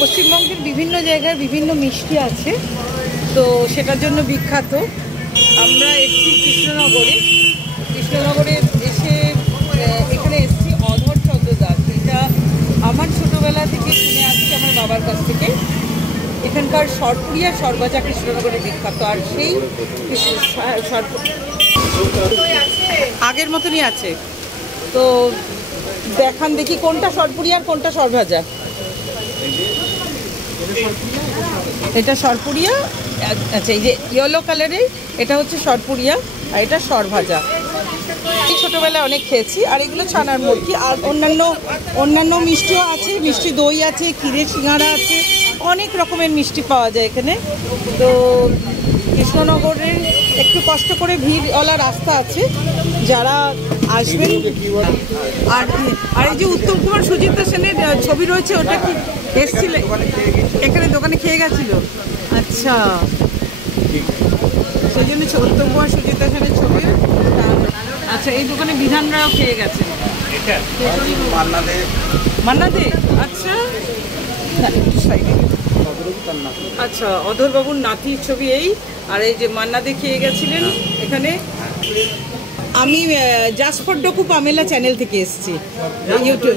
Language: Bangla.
পশ্চিমবঙ্গের বিভিন্ন জায়গায় বিভিন্ন মিষ্টি আছে, তো সেটার জন্য বিখ্যাত। আমরা এসেছি কৃষ্ণনগরে এসে এখানে এসেছি অধর চন্দ্র দাস। এটা আমার ছোটোবেলা থেকে শুনে আসছি আমার বাবার কাছ থেকে। এখানকার সরপুরিয়া সরভাজা কৃষ্ণনগরে বিখ্যাত। আর সেই আগের মতনই আছে। তো দেখান দেখি কোনটা সরপুরিয়া আর কোনটা সরভাজা। এটা সরপুরিয়া, আচ্ছা এই যে ইয়েলো কালারের এটা হচ্ছে সরপুরিয়া আর এটা সরভাজা। এই ছোটোবেলায় অনেক খেয়েছি। আর এগুলো ছানার মুরগি। আর অন্যান্য মিষ্টিও আছে, মিষ্টি দই আছে, ক্ষীরের সিঙ্গারা আছে, অনেক রকমের মিষ্টি পাওয়া যায় এখানে। তো কৃষ্ণনগরের একটু কষ্ট করে ভিড়ওয়ালা রাস্তা আছে, যারা আসবেন। আর এই যে উত্তম কুমার সুজিতা সেনের ছবি রয়েছে, ওটা কি এসেছিল এখানে দোকানে খেয়ে গেছিল? আচ্ছা, সেই জন্য উত্তম কুমার সুজিতা সেনের ছবি। আচ্ছা, এই দোকানে বিধান রায়ও খেয়ে গেছে। মান্নাদে, আচ্ছা আচ্ছা, অধরবাবুর নাতির ছবি এই। আর এই যে মান্নাদে খেয়ে গেছিলেন এখানে। আমি just for docu Pamela channel থেকে এসেছি, ইউটিউব।